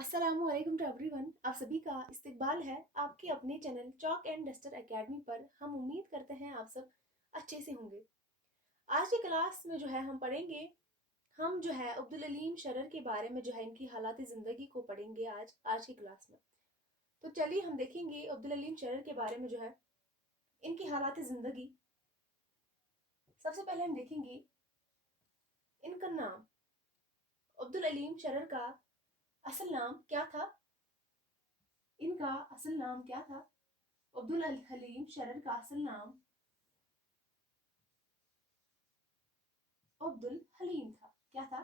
अस्सलाम वालेकुम to everyone. आप सभी का इस्तकबाल है आपके अपने channel chalk and duster academy पर। हम उम्मीद करते हैं आप सब अच्छे से होंगे। आज की क्लास में जो है हम पढ़ेंगे, हम जो है अब्दुल अलीम शरर के बारे में जो है इनकी हालात ज़िंदगी को पढ़ेंगे आज की क्लास में। तो चलिए हम देखेंगे अब्दुल अलीम शरर के बारे में जो है इनकी हालात ज़िंदगी। सबसे पहले हम देखेंगे इनका नाम। अब्दुल अलीम शरर का असल नाम क्या था? इनका असल नाम क्या था? अब्दुल हलीम शरर का असल नाम अब्दुल हलीम था। क्या था?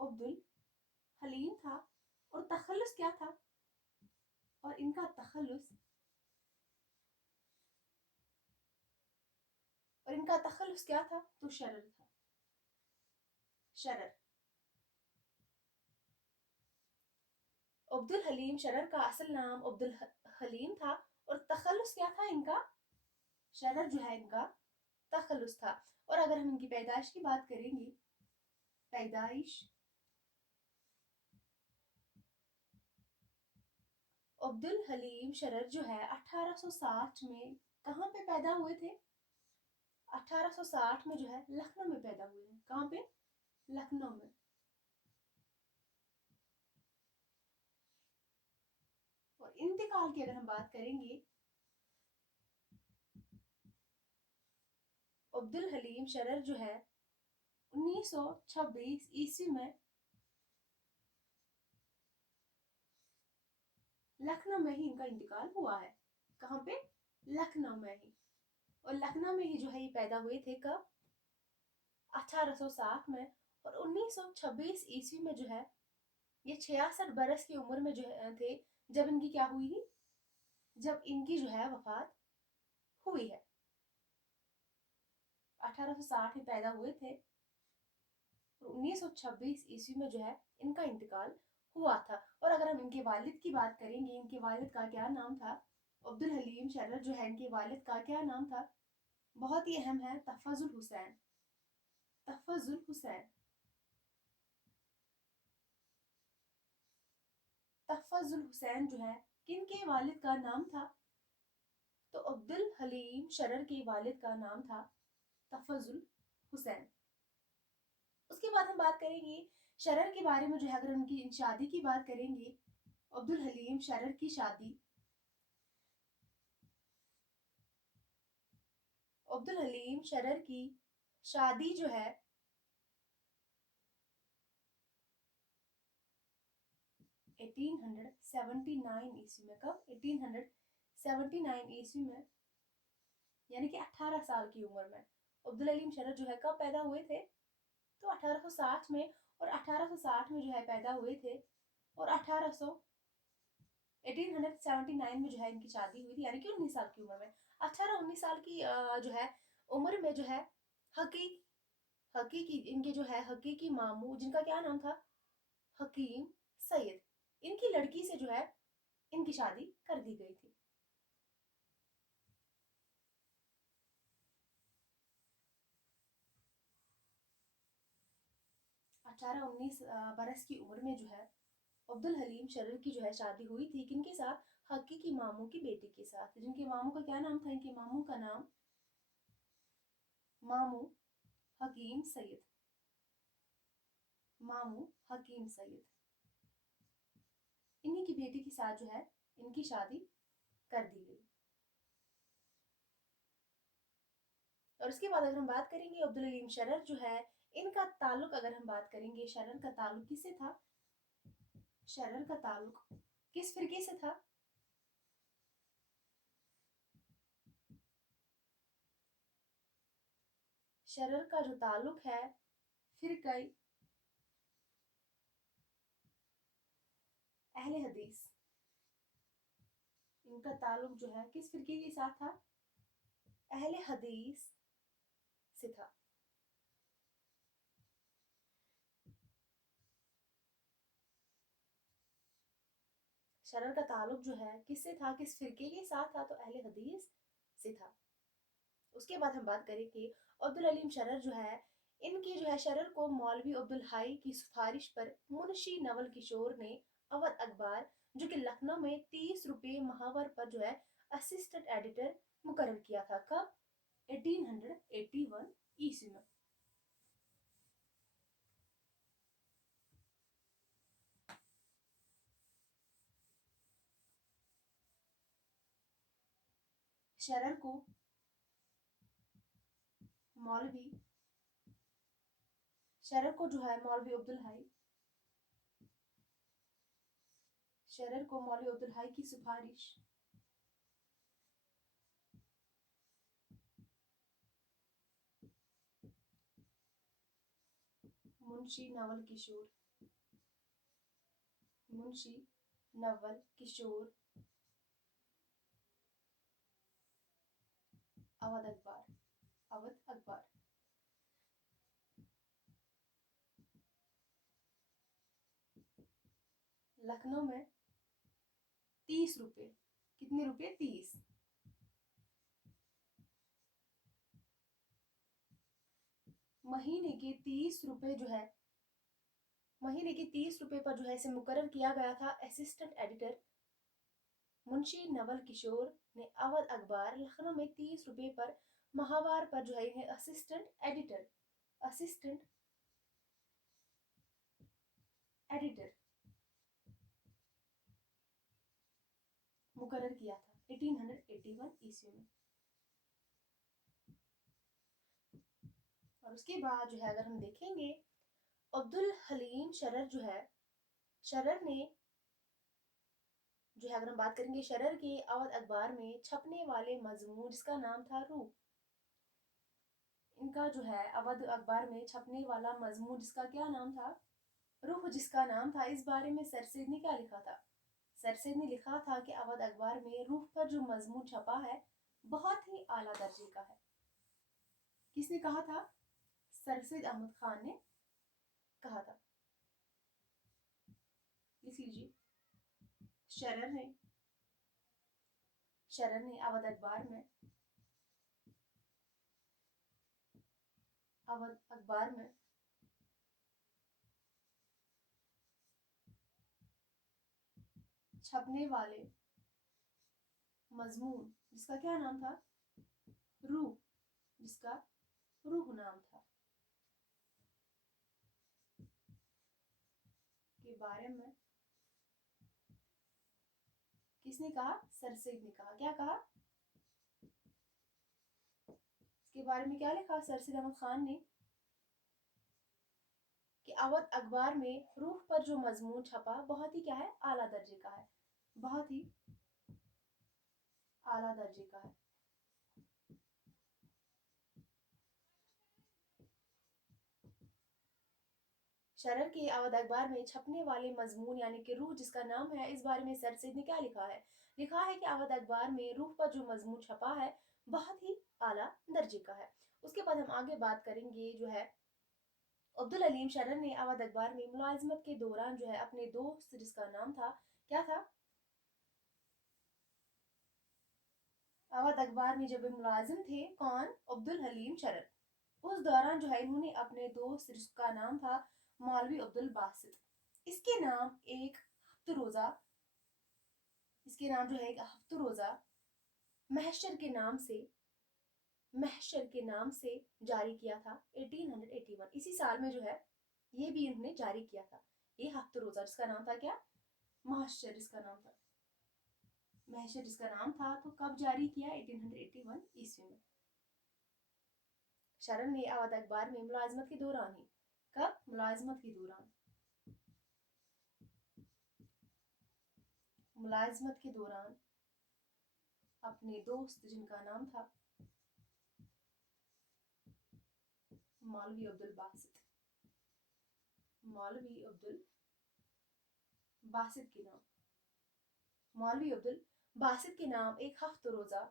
अब्दुल हलीम था। और तखल्लुस क्या था? और इनका तखल्लुस क्या था? तो शरर था। शरर। अब्दुल हलीम शरर का असल नाम अब्दुल हलीम था और तखल्लुस क्या था इनका? शरर जो है इनका तखल्लुस था। और अगर हम इनकी पैदाइश की बात करेंगे, पैदाइश अब्दुल हलीम शरर जो है 1860 में कहाँ पे पैदा हुए थे? 1860 में जो है लखनऊ में पैदा हुए हैं। कहाँ पे? लखनऊ में। और इंतकाल की अगर हम बात करेंगे, अब्दुल हलीम शरर जो है 1926 ईस्वी में लखनऊ में ही इनका इंतकाल हुआ है। कहाँ पे? लखनऊ में ही। और लखनऊ में ही जो है ये पैदा हुए थे। कब? 1860 में। और 1926 ईस्वी में जो है ये 66 बरस की उम्र में जो थे जब इनकी क्या हुई थी? जब इनकी जो है वफात हुई है। 1860 में पैदा हुए थे और 1926 ईस्वी में जो है इनका इंतकाल हुआ था। और अगर हम इनके वालिद की बात करेंगे, इनके वालिद का क्या नाम था? अब्दुल हलीम शरर जो है इनके वालिद का क्या नाम था? बहुत ही अहम है, तफजुल हुसैन। तफजुल हुसैन। तफजुल हुसैन जो है किन के वालिद का नाम था? तो अब्दुल हलीम शरर के वालिद का नाम था तफजुल हुसैन। उसके बाद हम बात करेंगे शरर के बारे में जो है। अगर उनकी शादी की बात करेंगे, अब्दुल हलीम शरर की शादी, अब्दुल हलीम शरर की शादी जो है 1879 ईस्वी में। कब? 1879 ईस्वी में, यानी कि 18 साल की उम्र में अब्दुल हलीम शरर जो है कब पैदा हुए थे? तो 1860 में। और 1860 में जो है पैदा हुए थे और 1879 में जो है इनकी शादी हुई थी, यानी कि 19 साल की उम्र में। 18-19 साल की जो है उम्र में जो है हकीक हकीकी इनके जो है हकीकी मामू, जिनका क्या नाम था? हकीम सैयद। इनकी लड़की से जो है इनकी शादी कर दी गई थी। 18-19 बरस की उम्र में जो है अब्दुल हलीम शरर की जो है शादी हुई थी। किनके साथ? हकीकी मामू की बेटी के साथ। जिनके मामू का क्या नाम था? इनके मामू का नाम मामू हकीम सैयद। मामू हकीम सैयद। इन्हीं की बेटी के साथ जो है इनकी शादी कर दी गई। और उसके बाद अगर हम बात करेंगे अब्दुल हलीम शरर जो है इनका ताल्लुक, अगर हम बात करेंगे शरर का ताल्लुक किससे था? शरर का ताल्लुक किस फिरके से था? शरर का जो ताल्लुक है फिरका अहले हदीस, इनका ताल्लुक जो है किस फिरके के साथ था? अहले हदीस से था। शरर का ताल्लुक जो है किससे था, किस फिरके के साथ था? तो अहले हदीस से था। उसके बाद हम बात करें कि अब्दुल हलीम शरर जो है ان کی جو ہے شرر کو مولوی عبدالحی کی سفارش پر منشی نول کشور نے اودھ اخبار جو کہ لکھنؤ میں 30 روپے ماہور پر جو ہے اسسٹنٹ ایڈیٹر مقرر کیا تھا. کب؟ 1881 عیسوی میں. شرر کو مولوی شرر کو جو ہے مولوی عبدالحی شرر کو مولوی عبدالحی کی سفارش منشی نول کشور اودھ اخبار لکھنؤ میں 30 روپے. کتنے روپے؟ 30. مہینے کے 30 روپے جو ہے مہینے کے 30 روپے پر جو ہے اسے مقرر کیا گیا تھا. اسسٹنٹ ایڈیٹر منشی نول کشور نے اودھ اخبار لکھنؤ میں 30 روپے پر ماہوار پر جو ہے انہیں اسسٹنٹ ایڈیٹر مقرر کیا تھا 1881 عیسوی میں. اور اس کے بعد جو ہے اگر ہم دیکھیں گے عبدالحلیم شرر نے جو ہے اگر ہم بات کریں گے شرر کے اودھ اخبار میں چھپنے والے مضمون جس کا نام تھا روح. ان کا جو ہے اودھ اخبار میں چھپنے والا مضمون جس کا کیا نام تھا؟ روح جس کا نام تھا. اس بارے میں سر سید نے کیا لکھا تھا؟ سر سید نے لکھا تھا کہ اودھ اخبار میں روح پر جو مضمون چھپا ہے بہت ہی اعلیٰ درجے کا ہے. کس نے کہا تھا؟ سر سید احمد خان نے کہا تھا. لکھ لیجیے. شرر نے اودھ اخبار میں چھپنے والے مضمون جس کا کیا نام تھا؟ روح نام تھا کے بارے میں کس نے کہا؟ سر سید نے کہا. کیا کہا؟ اس کے بارے میں کیا لکھا سر سید احمد خان نے؟ کہ اودھ اخبار میں روح پر جو مضمون چھپا بہت ہی کیا ہے؟ اعلیٰ درجے کا ہے. بہت ہی اعلیٰ درجے کا ہے. شرر کے اودھ اخبار میں چھپنے والے مضمون یعنی کہ روح جس کا نام ہے اس بارے میں سر سید نے کیا لکھا ہے؟ لکھا ہے کہ اودھ اخبار میں روح پر جو مضمون چھپا ہے بہت ہی اعلیٰ درجے کا ہے. اس کے بعد ہم آگے بات کریں گے جو ہے عبدالحلیم شرر نے اودھ اخبار میں ملازمت کے دوران جو ہے اپنے دوست جس کا نام تھا کیا تھا؟ اودھ اخبار میں جب ملازم تھے کون؟ عبدالحلیم شرر. اس دوران جو ہے انہوں نے اپنے دوست جس کا نام تھا مولوی عبدالباسط اس کے نام جو ہے ایک ہفتہ روزہ محشر کے نام سے جاری کیا تھا 1881. اسی سال میں جو ہے یہ بھی انہوں نے جاری کیا تھا. یہ ہفتہ روزہ جس کا نام تھا کیا؟ محشر جس کا نام تھا. تو کب جاری کیا؟ 1881 عیسوی میں. شرر نے اودھ اخبار میں ملازمت کے دوران ہی کب؟ ملازمت کے دوران اپنے دوست جن کا نام تھا مولوی عبدالباسط کے نام ایک ہفتہ روزہ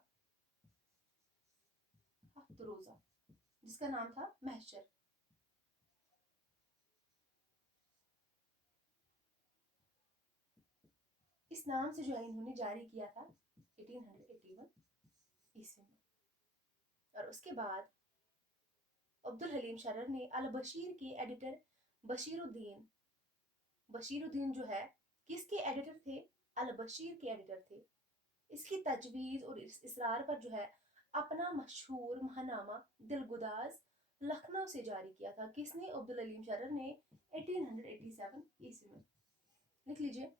جس کا نام تھا محشر. اس نام سے جو ہے انہوں نے جاری کیا تھا 1881 عیسوی میں. اور اس کے بعد अब्दुल हलीम शरर ने अल बशीर के एडिटर बशीरुद्दीन जो है किसके एडिटर थे? अल बशीर के एडिटर थे। इसकी तजवीज़ और इसरार पर जो है अपना मशहूर महानामा दिलगुदाज लखनऊ से जारी किया था। किसने? अब्दुल हलीम शरर ने 1887 ईस्वी में। लिख लीजिए।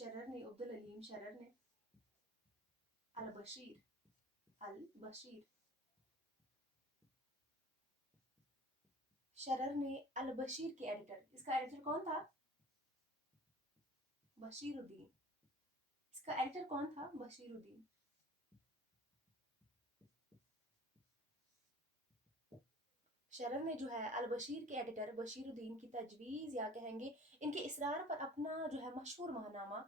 अब्दुल हलीम शरर ने अल बशीर शरर ने अल बशीर के एडिटर, इसका एडिटर कौन था? बशीरुद्दीन। इसका एडिटर कौन था? बशीरुद्दीन। शरर ने जो है अल बशीर के एडिटर बशीरुद्दीन की तजवीज़ या कहेंगे इनके इसरार पर अपना जो है मशहूर महानामा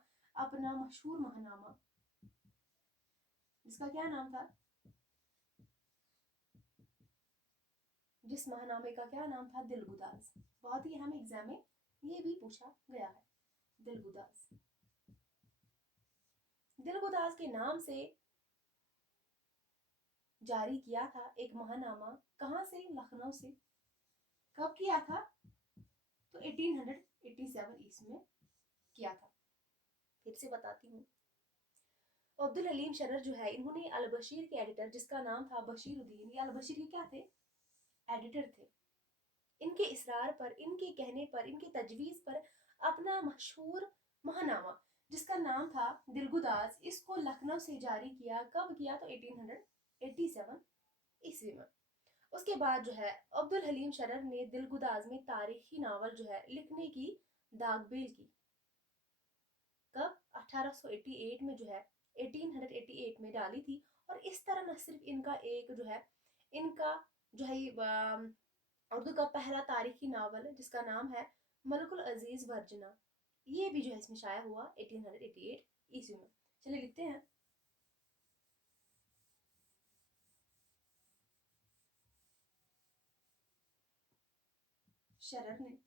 जिसका क्या नाम था? जिस महानामे का क्या नाम था? दिलगुदाज। बहुत ही अहम एग्जाम में ये भी पूछा गया है। दिलगुदाज के नाम से जारी किया था एक महानामा। कहाँ से? लखनऊ से। कब किया था? तो 1887 ईस्वी में किया था। फिर से बताती हूँ। अब्दुल हलीम शरर जो है इन्होंने अल बशीर के एडिटर जिसका नाम था बशीरुद्दीन, ये अल बशीर के क्या थे? एडिटर थे। इनके इसरार पर, इनके कहने पर, इनकी तजवीज़ पर अपना मशहूर महानामा जिसका नाम था दिलगुदाज, इसको लखनऊ से जारी किया। कब किया? तो 1887 ईस्वी में। उसके बाद जो है अब्दुल हलीम शरर ने दिलगुदाज में तारीखी नावल जो है लिखने की दागबेल की। कब? 1888 में जो है 1888 में डाली थी। और इस तरह न सिर्फ इनका एक जो है इनका जो है उर्दू का पहला तारीखी नावल जिसका नाम है मलकुल अजीज वर्जना, ये भी जो है इसमें शाया हुआ 1888 ईस्वी में। चलिए लिखते हैं। शरर ने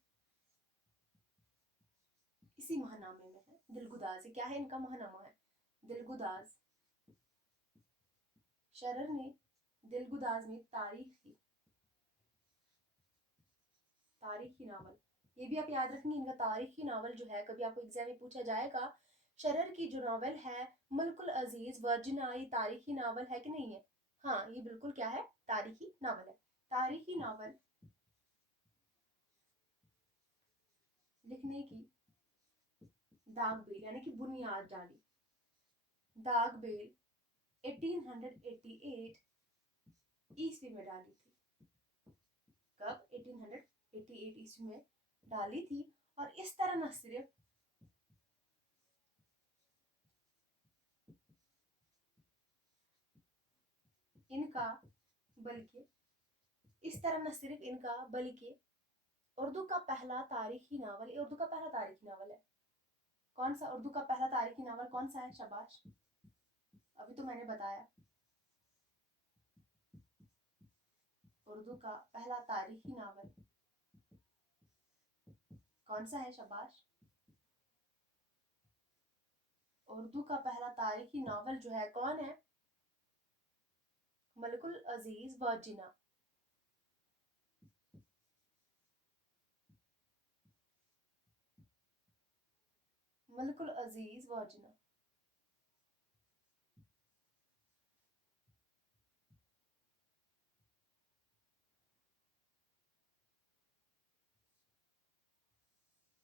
इसी महानामे में है दिलगुदाज, क्या है इनका महानामा है दिलगुदाज। शरर ने दिलगुदाज में तारीखी नावल, ये भी आप याद रखेंगे इनका तारीखी नावल जो है कभी आपको एग्जाम में पूछा जाएगा। शरर की जो नावल है मुल्कुल अजीज वर्जिना, ये तारीखी नावल है कि नहीं है? हाँ, ये बिल्कुल क्या है? तारीखी नावल है। तारीखी नावल लिखने की दागबेल यानी कि बुनियाद डाली। दागबेल 1888 ईस्वी में डाली थी। कब? 1888 ईस्वी में डाली थी। और इस तरह न सिर्फ इनका बल्कि उर्दू का पहला तारीखी नावल, ये उर्दू का पहला तारीखी नावल है। कौन सा उर्दू का पहला तारीखी नावल कौन सा है? शाबाश, अभी तो मैंने बताया। उर्दू का पहला तारीखी नावल कौन सा है? शाबाश। उर्दू का पहला तारीखी नावल जो है कौन है? मलकुल अजीज वर्जिना। मलकुल अजीज वर्जिना।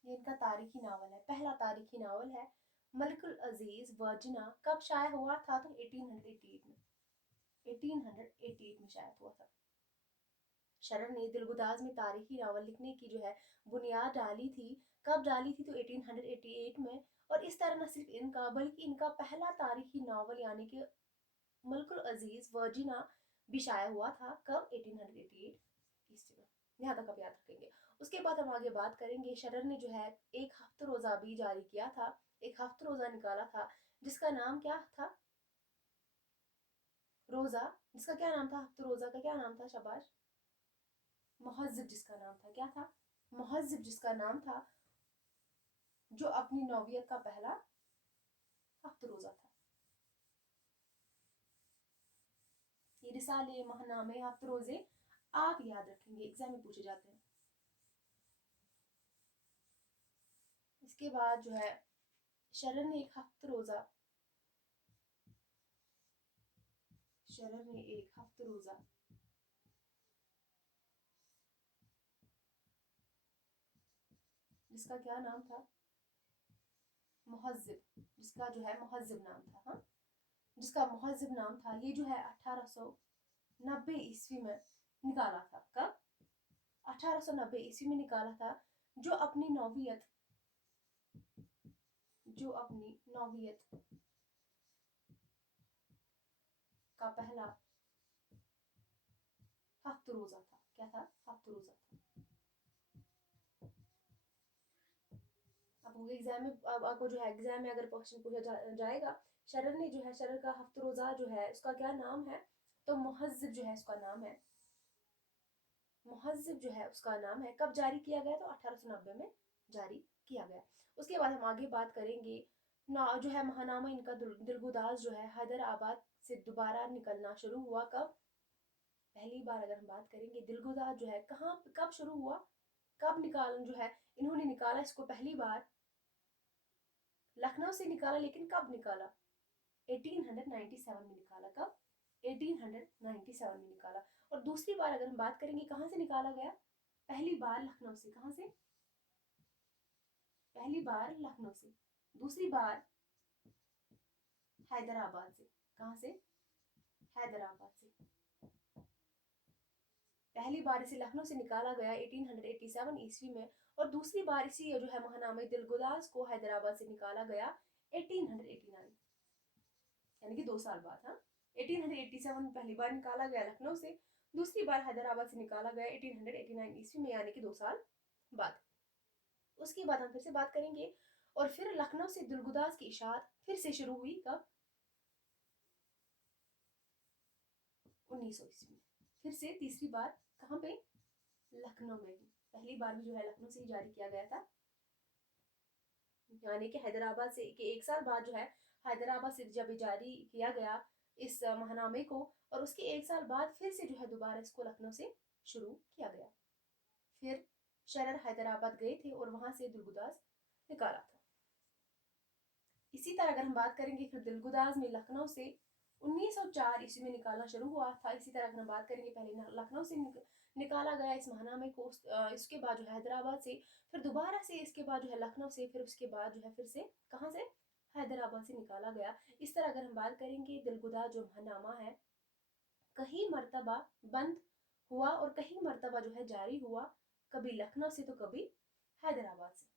ये इनका तारीखी नावल है, पहला तारीखी नावल है मलकुल अजीज वर्जिना। कब शाया हुआ था? तो 1888 में। 1888 में शायद हुआ था। शरर ने दिलगुदाज में तारीखी नावल लिखने की जो है बुनियाद डाली थी। कब डाली थी? तो 1888 में। और इस तरह न सिर्फ इनका बल्कि इनका पहला तारीखी नावल यानी कि मुल्कुल अजीज वर्जिना भी शाया हुआ था। कब? 1888 ईस्वी में। यहाँ तक आप याद रखेंगे। उसके बाद हम आगे बात करेंगे। शरर ने जो है एक हफ्त रोज़ा भी जारी किया था, एक हफ्त रोज़ा निकाला था जिसका नाम क्या था? रोज़ा, जिसका क्या नाम था? हफ्त रोज़ा का क्या नाम था? शाबाश। مہذب جس کا نام تھا، کیا تھا؟ مہذب جس کا نام تھا، جو اپنی نوعیت کا پہلا ہفت روزہ تھا. یہ رسالے، ماہنامے، ہفت روزے آپ یاد رکھیں گے، ایگزام میں پوچھے جاتے ہیں. اس کے بعد جو ہے شرر نے ایک ہفت روزہ جس کا کیا نام تھا؟ مہذب، جس کا جو ہے مہذب نام تھا. ہاں، جس کا مہذب نام تھا، یہ جو ہے 1890 میں نکالا تھا. کب؟ 1890 میں نکالا تھا. جو اپنی نوعیت کا پہلا ہفت روزہ تھا. کیا تھا؟ ہفت روزہ تھا. اب ایگزام میں آپ کو جو ہے ایگزام میں اگر کوشچن پوچھا جائے گا، شرر نے جو ہے شرر کا ہفت روزہ جو ہے اس کا کیا نام ہے، تو مہذب جو ہے اس کا نام ہے. مہذب جو ہے اس کا نام ہے. کب جاری کیا گیا؟ تو 1890 میں جاری کیا گیا. اس کے بعد ہم آگے بات کریں گے جو ہے ماہنامہ ان کا دلگداز جو ہے حیدرآباد سے دوبارہ نکلنا شروع ہوا. کب؟ پہلی بار اگر ہم بات کریں گے دلگداز جو ہے کب شروع ہوا، کب نکال جو ہے انہوں نے نکالا اس کو پہلی بار لکھنؤ سے نکالا. لیکن کب نکالا؟ 1897 میں نکالا. کب؟ 1897 میں نکالا. اور دوسری بار اگر ہم بات کریں گے کہاں سے نکالا گیا؟ پہلی بار لکھنؤ سے. کہاں سے؟ پہلی بار لکھنؤ سے. دوسری بار حیدرآباد سے. کہاں سے؟ حیدرآباد سے. پہلی بار اسے لکھنؤ سے نکالا گیا 1887 میں، اور دوسری بار اسی جو ہے ماہنامہ دلگداز کو حیدرآباد سے نکالا گیا 1889، یعنی کہ 2 سال بعد. ہاں، 1887 میں پہلی بار نکالا گیا لکھنؤ سے، دوسری بار حیدرآباد سے نکالا گیا 1889 میں، یعنی کہ 2 سال بعد. اس کے بعد ہم پھر سے بات کریں گے، اور پھر لکھنؤ سے دلگداز کی اشاعت پھر سے شروع ہوئی. کب؟ 1900 میں. پھر سے تیسری بار کہاں پہ؟ لکھنؤ میں ہی. پہلی بار بھی جو ہے لکھنؤ سے ہی جاری کیا گیا تھا، یعنی کہ حیدرآباد سے کہ 1 سال بعد جو ہے حیدرآباد سے جب جاری کیا گیا اس ماہنامے کو، اور اس کے 1 سال بعد پھر سے جو ہے دوبارہ اس کو لکھنؤ سے شروع کیا گیا. پھر شرر حیدرآباد گئے تھے اور وہاں سے دلگداز نکالا تھا. اسی طرح اگر ہم بات کریں گے پھر دلگداز میں لکھنؤ سے 1904 میں نکالنا شروع ہوا تھا. اسی طرح اگر ہم بات کریں گے پہلے لکھنؤ سے نکالا گیا اس ماہنامے کو، اس کے بعد جو ہے حیدرآباد سے، پھر دوبارہ سے اس کے بعد جو ہے لکھنؤ سے، پھر اس کے بعد جو ہے پھر سے کہاں سے؟ حیدرآباد سے نکالا گیا. اس طرح اگر ہم بات کریں گے دلگداز جو ماہنامہ ہے کہیں مرتبہ بند ہوا اور کہیں مرتبہ جو ہے جاری ہوا، کبھی لکھنؤ سے تو کبھی حیدرآباد سے.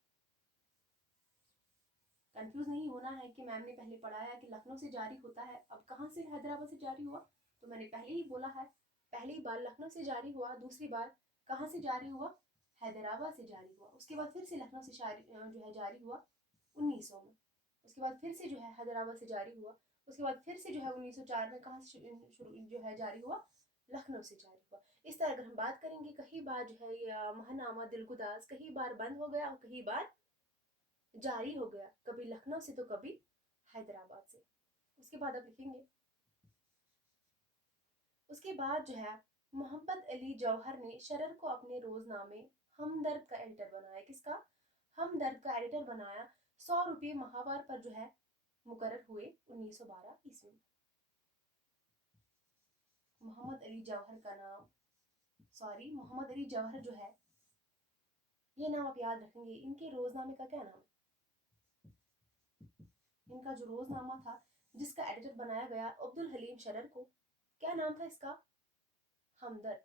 کنفیوز نہیں ہونا ہے کہ میم نے پہلے پڑھایا کہ لکھنؤ سے جاری ہوتا ہے، اب کہاں سے حیدرآباد سے جاری ہوا؟ تو میں نے پہلے ہی بولا ہے، پہلی بار لکھنؤ سے جاری ہوا، دوسری بار کہاں سے جاری ہوا؟ حیدرآباد سے جاری ہوا. اس کے بعد پھر سے لکھنؤ سے جو ہے جاری ہوا 1900 میں. اس کے بعد پھر سے جو ہے حیدرآباد سے جاری ہوا. اس کے بعد پھر سے جو ہے 1904 میں کہاں سے شروع جو ہے جاری ہوا؟ لکھنؤ سے جاری ہوا. اس طرح اگر ہم بات کریں گے کہیں بار جو ہے یہ ماہنامہ دلگداز کہیں بار بند ہو گیا اور کہیں بار جاری ہو گیا، کبھی لکھنؤ سے تو کبھی حیدرآباد سے. اس کے بعد اب لکھیں گے، اس کے بعد جو ہے محمد علی جوہر نے شرر کو اپنے روزنامے ہمدرد کا ایڈیٹر بنایا. کس کا؟ ہمدرد کا ایڈیٹر بنایا. 100 روپے ماہوار پر جو ہے مقرر ہوئے 1912 میں. محمد علی جوہر کا نام محمد علی جوہر جو ہے یہ نام آپ یاد رکھیں گے. ان کے روزنامے کا کیا نام ہے؟ ان کا جو روزنامہ تھا جس کا ایڈیٹر بنایا گیا عبدالحلیم شرر کو، کیا نام تھا اس کا؟ ہمدرد.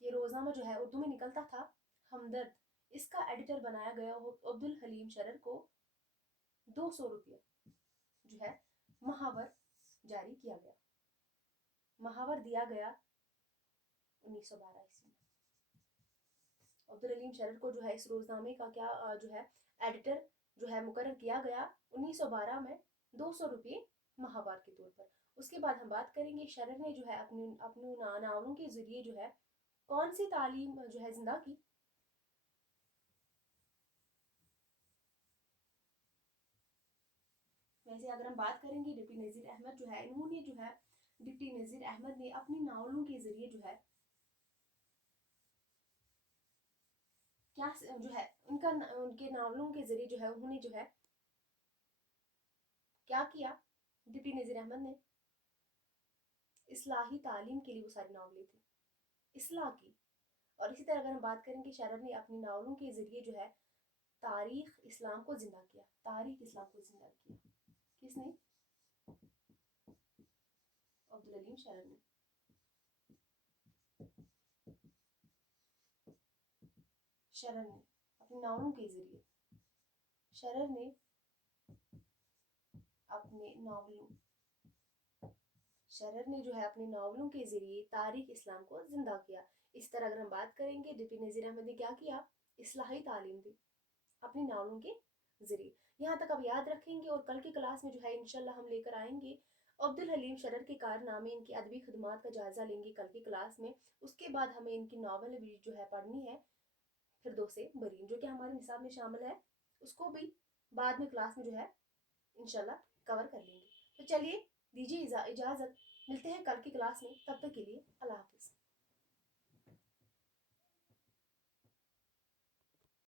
یہ روزنامہ جو ہے اردو میں نکلتا تھا ہمدرد. اس کا ایڈیٹر بنایا گیا عبدالحلیم شرر کو. 200 روپیہ جو ہے ماہور جاری کیا گیا، ماہور دیا گیا 1912 میں. عبدالحلیم شرر کو جو ہے اس روزنامے کا کیا جو ہے ایڈیٹر جو ہے مقرر کیا گیا 1912 میں. 200 روپے माहवार के तौर पर। उसके बाद हम बात करेंगे शरर ने जो है अपने नावलों के ज़रिए जो है कौन सी तालीम जो है ज़िंदा की। वैसे अगर हम बात करेंगे डिप्टी नज़ीर अहमद जो है, इन्होंने जो है डिप्टी नज़ीर अहमद ने अपनी नावलों के ज़रिए जो है क्या जो है उनके नावलों के ज़रिए जो है उन्होंने जो है क्या किया। डिप्टी नज़ीर अहमद ने इस्लाही तालीम के लिए वो सारी नावलें थी, इस्लाह की। और इसी तरह अगर हम बात करें कि शरर ने अपनी नावलों के ज़रिए जो है तारीख इस्लाम को ज़िंदा किया, तारीख इस्लाम को ज़िंदा किया। किसने? अब्दुल हलीम शरर ने। शरर ने अपनी नावलों के ज़रिए, शरर ने अपने नावलों शरर ने जो है अपने नावलों के ज़रिए तारीख इस्लाम को ज़िंदा किया। इस तरह अगर हम बात करेंगे डिप्टी नज़ीर अहमद ने क्या किया, इस्लाही तालीम दी अपनी नावलों के ज़रिए। यहाँ तक अब याद रखेंगे और कल की क्लास में जो है इंशाल्लाह हम लेकर आएंगे अब्दुल हलीम शरर के कारनामे, इनकी अदबी खदमात का जायज़ा लेंगे कल की क्लास में। उसके बाद हमें इनकी नावल भी जो है पढ़नी है फिरदौसे बरीन, जो कि हमारे निसाब में शामिल है, उसको भी बाद में क्लास में जो है इंशाल्लाह कवर कर लेंगे। तो चलिए दीजिए इजाज़त, मिलते हैं कल की क्लास में, तब तक के लिए अल्लाह हाफिज़।